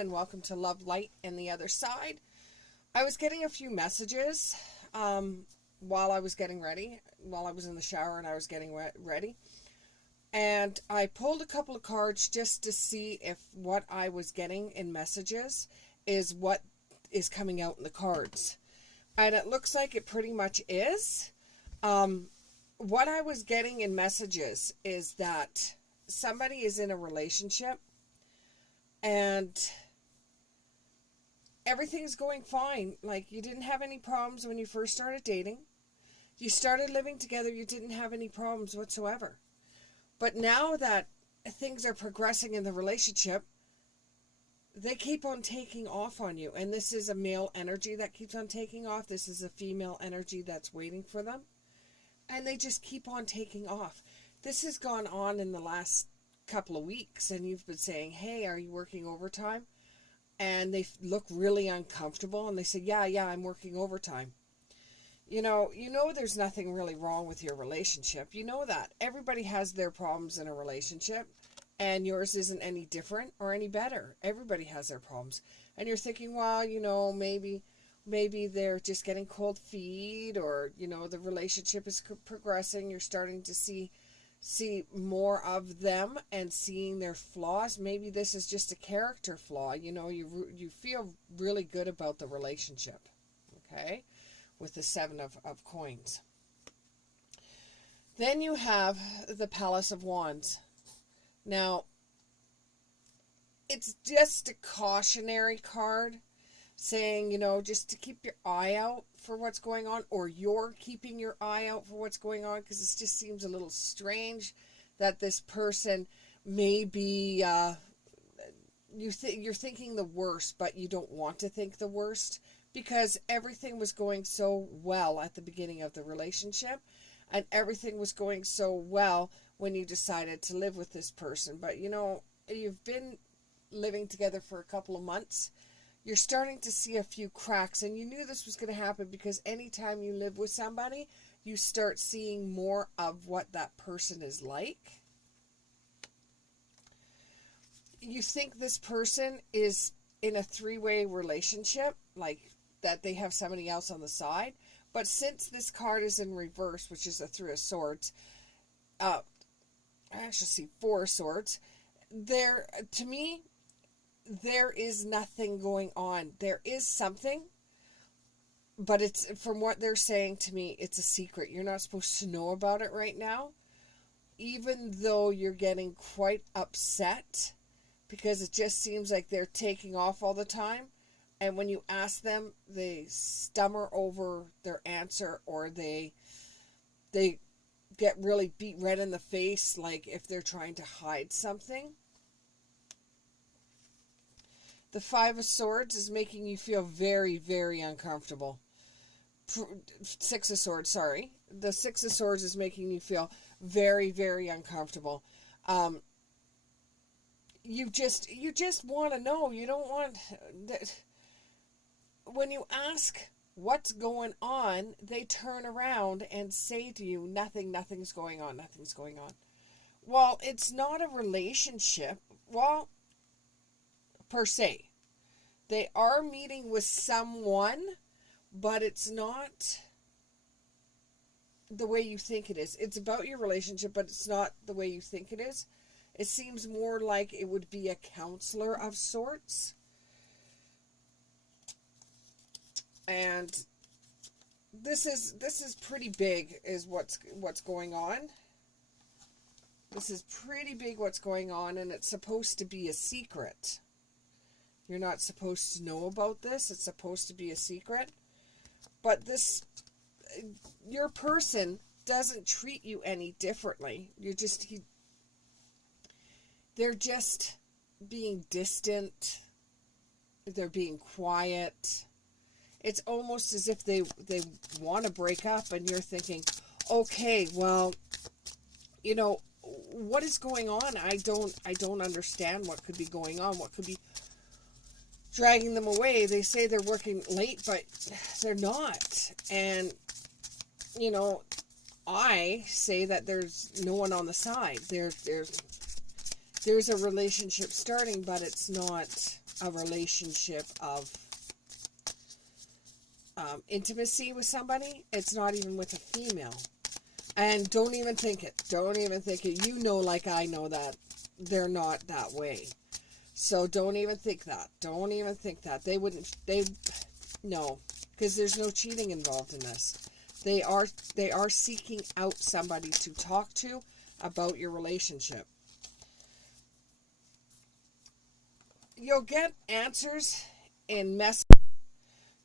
and welcome to Love, Light, and the Other Side. I was getting a few messages while I was getting ready, while I was in the shower and I was getting ready. And I pulled a couple of cards just to see if what I was getting in messages is what is coming out in the cards. And it looks like it pretty much is. What I was getting in messages is that somebody is in a relationship and everything's going fine. Like, you didn't have any problems when you first started dating. You started living together, you didn't have any problems whatsoever. But now that things are progressing in the relationship, they keep on taking off on you. And this is a male energy that keeps on taking off. This is a female energy that's waiting for them. And they just keep on taking off. This has gone on in the last couple of weeks. And you've been saying, hey, are you working overtime? And they look really uncomfortable. And they say, yeah, I'm working overtime. You know there's nothing really wrong with your relationship. You know that. Everybody has their problems in a relationship. And yours isn't any different or any better. Everybody has their problems. And you're thinking, well, maybe they're just getting cold feet, or, the relationship is progressing. You're starting to see more of them and seeing their flaws. Maybe this is just a character flaw. You feel really good about the relationship. Okay? With the 7 of coins. Then you have the Palace of Wands. Now, it's just a cautionary card saying, just to keep your eye out for what's going on, or you're keeping your eye out for what's going on, because it just seems a little strange that this person may be, you're thinking the worst, but you don't want to think the worst, because everything was going so well at the beginning of the relationship, and everything was going so well when you decided to live with this person. But you've been living together for a couple of months. You're starting to see a few cracks, and you knew this was going to happen because anytime you live with somebody, you start seeing more of what that person is like. You think this person is in a 3-way relationship, like that they have somebody else on the side. But since this card is in reverse, which is a 3 of Swords, I actually see 4 of Swords, to me, there is nothing going on. There is something, but it's, from what they're saying to me, it's a secret. You're not supposed to know about it right now, even though you're getting quite upset because it just seems like they're taking off all the time. And when you ask them, they stummer over their answer, or they get really beat red in the face, like if they're trying to hide something. The 5 of Swords is making you feel very, very uncomfortable. 6 of Swords, sorry. The 6 of Swords is making you feel very, very uncomfortable. You just want to know. You don't want that. When you ask what's going on, they turn around and say to you, nothing's going on. Well, it's not a relationship. Well, per se. They are meeting with someone, but it's not the way you think it is. It's about your relationship, but it's not the way you think it is. It seems more like it would be a counselor of sorts. And this is pretty big, is what's going on. This is pretty big what's going on, and it's supposed to be a secret. You're not supposed to know about this. It's supposed to be a secret. But your person doesn't treat you any differently. They're just being distant. They're being quiet. It's almost as if they want to break up, and you're thinking, okay, well, what is going on? I don't understand what could be going on. What could be dragging them away? They say they're working late, but they're not. And I say that there's no one on the side. there's a relationship starting, but it's not a relationship of intimacy with somebody. It's not even with a female. And don't even think it. Don't even think it. You know, like I know, that they're not that way. So don't even think that. Don't even think that. No, because there's no cheating involved in this. They are seeking out somebody to talk to about your relationship. You'll get answers in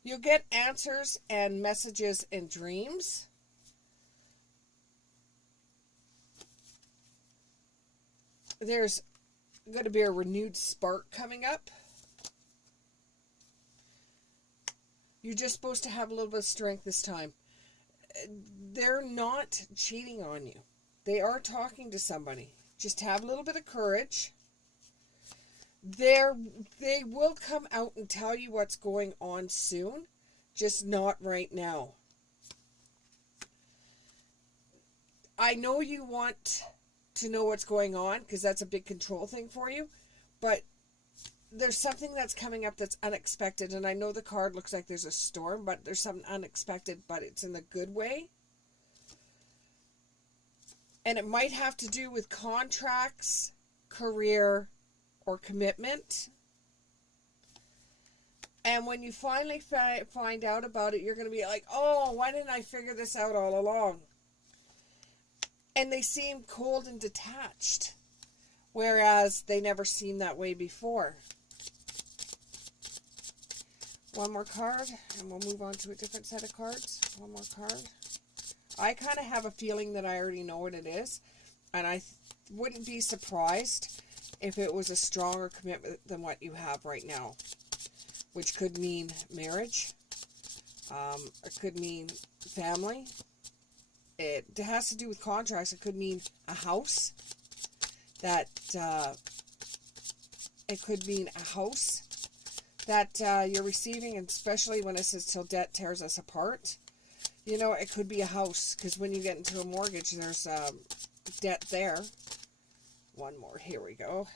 You'll get answers and messages in dreams. There's going to be a renewed spark coming up. You're just supposed to have a little bit of strength this time. They're not cheating on you. They are talking to somebody. Just have a little bit of courage. They will come out and tell you what's going on soon, just not right now. I know you want to know what's going on because that's a big control thing for you, but there's something that's coming up that's unexpected, and I know the card looks like there's a storm, but there's something unexpected, but it's in the good way. And it might have to do with contracts, career, or commitment. And when you finally find out about it, you're going to be like, oh, why didn't I figure this out all along? And they seem cold and detached, whereas they never seemed that way before. One more card, and we'll move on to a different set of cards. One more card. I kind of have a feeling that I already know what it is, and I wouldn't be surprised if it was a stronger commitment than what you have right now, which could mean marriage. It could mean family. It has to do with contracts. It could mean a house. It could mean a house that you're receiving, and especially when it says till debt tears us apart. You know, it could be a house, because when you get into a mortgage, there's debt there. One more. Here we go.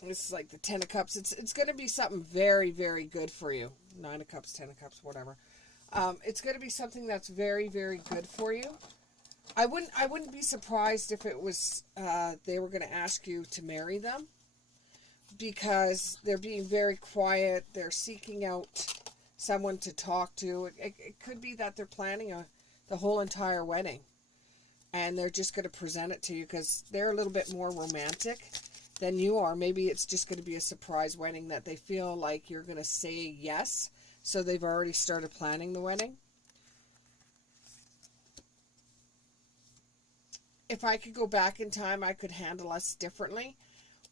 This is like the 10 of Cups. It's going to be something very, very good for you. 9 of Cups, 10 of Cups, whatever. It's going to be something that's very, very good for you. I wouldn't be surprised if it was they were going to ask you to marry them, because they're being very quiet. They're seeking out someone to talk to. It could be that they're planning the whole entire wedding, and they're just going to present it to you because they're a little bit more romantic than you are. Maybe it's just going to be a surprise wedding that they feel like you're going to say yes, so they've already started planning the wedding. If I could go back in time, I could handle us differently.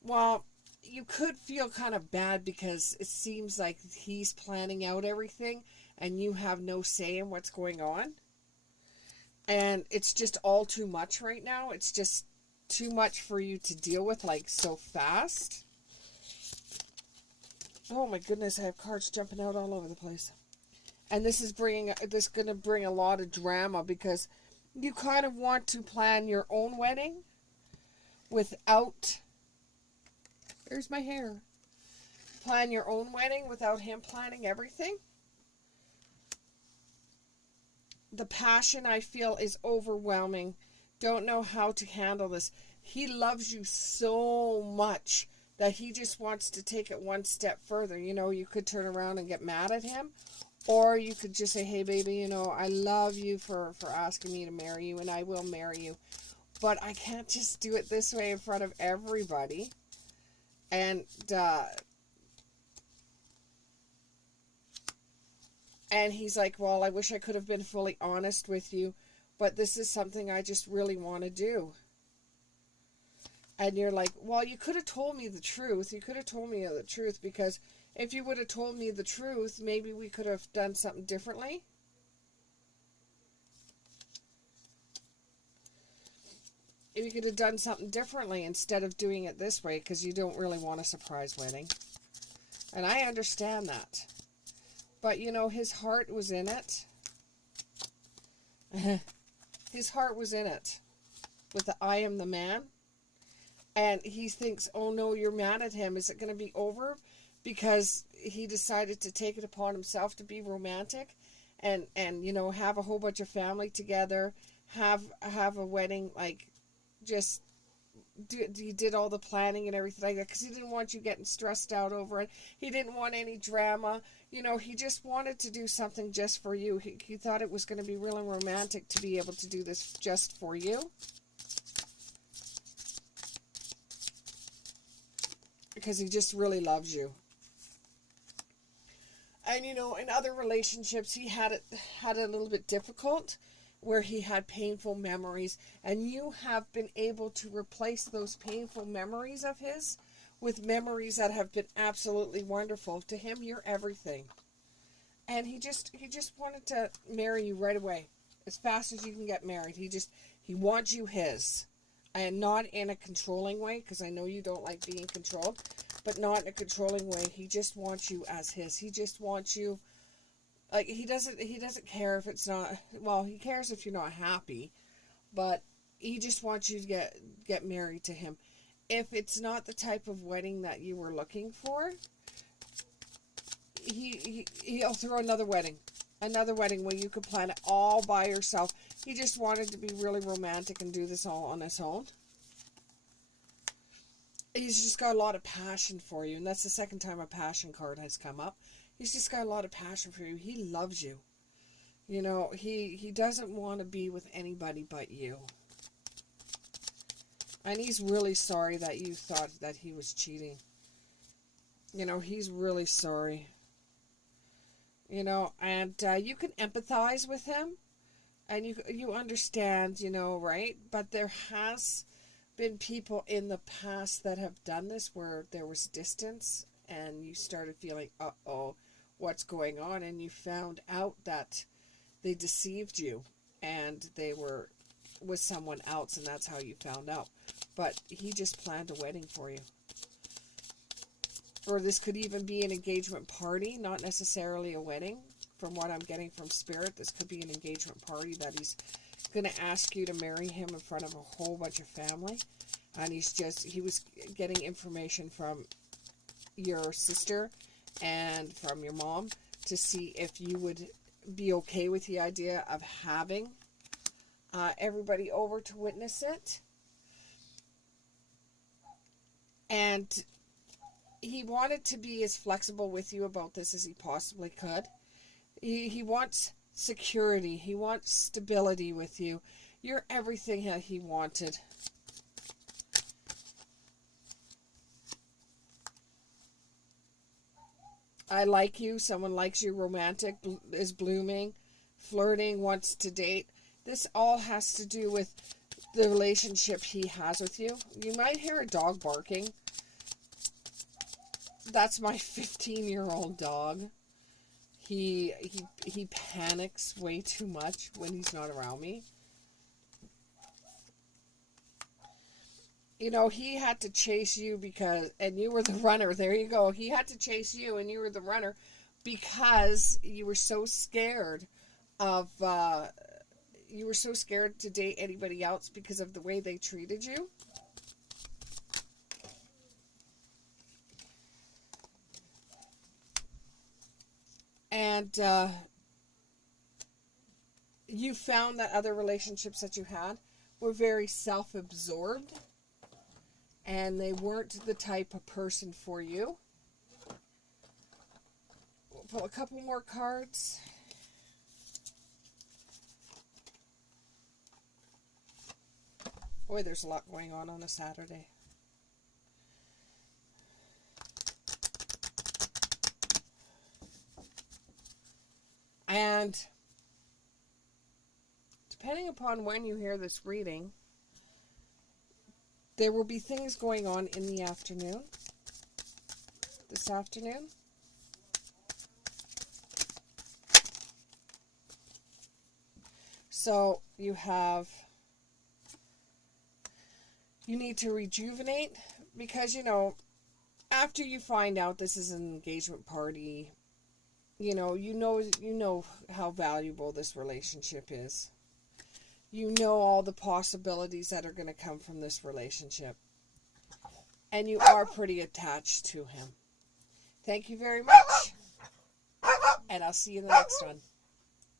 Well, you could feel kind of bad because it seems like he's planning out everything and you have no say in what's going on. And it's just all too much right now. It's just too much for you to deal with, like, so fast. Oh my goodness, I have cards jumping out all over the place. And this is going to bring a lot of drama, because you kind of want to plan your own wedding without... There's my hair. Plan your own wedding without him planning everything. The passion, I feel, is overwhelming. Don't know how to handle this. He loves you so much that he just wants to take it one step further. You know, you could turn around and get mad at him, or you could just say, hey, baby, you know, I love you for asking me to marry you, and I will marry you. But I can't just do it this way in front of everybody. And he's like, well, I wish I could have been fully honest with you, but this is something I just really want to do. And you're like, well, you could have told me the truth. You could have told me the truth, because if you would have told me the truth, maybe we could have done something differently. You could have done something differently instead of doing it this way, because you don't really want a surprise wedding. And I understand that. But, you know, his heart was in it. His heart was in it with the I am the man. And he thinks, oh no, you're mad at him. Is it going to be over? Because he decided to take it upon himself to be romantic and you know, have a whole bunch of family together, have a wedding, like, just he did all the planning and everything like that because he didn't want you getting stressed out over it. He didn't want any drama. You know, he just wanted to do something just for you. He thought it was going to be really romantic to be able to do this just for you. Because he just really loves you. And, you know, in other relationships, he had it a little bit difficult, where he had painful memories, and you have been able to replace those painful memories of his with memories that have been absolutely wonderful. To him, you're everything. And he just wanted to marry you right away, as fast as you can get married. He wants you his, and not in a controlling way, because I know you don't like being controlled, but not in a controlling way. He just wants you as his. He just wants you. Like, he doesn't care if it's not, well, he cares if you're not happy, but he just wants you to get married to him. If it's not the type of wedding that you were looking for, he'll throw another wedding where you could plan it all by yourself. He just wanted to be really romantic and do this all on his own. He's just got a lot of passion for you, and that's the second time a passion card has come up. He's just got a lot of passion for you. He loves you. You know, he doesn't want to be with anybody but you. And he's really sorry that you thought that he was cheating. You know, he's really sorry. You know, and you can empathize with him. And you understand, you know, right? But there has been people in the past that have done this where there was distance. And you started feeling, uh-oh, what's going on? And you found out that they deceived you and they were with someone else, and that's how you found out. But he just planned a wedding for you. Or this could even be an engagement party, not necessarily a wedding. From what I'm getting from Spirit, this could be an engagement party that he's going to ask you to marry him in front of a whole bunch of family. And he was getting information from your sister and from your mom to see if you would be okay with the idea of having everybody over to witness it. And he wanted to be as flexible with you about this as he possibly could. He wants security. He wants stability with you. You're everything that he wanted. I like you. Someone likes you. Romantic, is blooming, flirting, wants to date. This all has to do with the relationship he has with you. You might hear a dog barking. That's my 15-year-old dog. He panics way too much when he's not around me. You know, he had to chase you and you were the runner. There you go. He had to chase you and you were the runner because you were so scared you were so scared to date anybody else because of the way they treated you. And you found that other relationships that you had were very self-absorbed. And they weren't the type of person for you. We'll pull a couple more cards. Boy, there's a lot going on a Saturday. And depending upon when you hear this reading, there will be things going on in the afternoon. This afternoon. So you need to rejuvenate because, you know, after you find out this is an engagement party, you know how valuable this relationship is. You know all the possibilities that are going to come from this relationship. And you are pretty attached to him. Thank you very much. And I'll see you in the next one.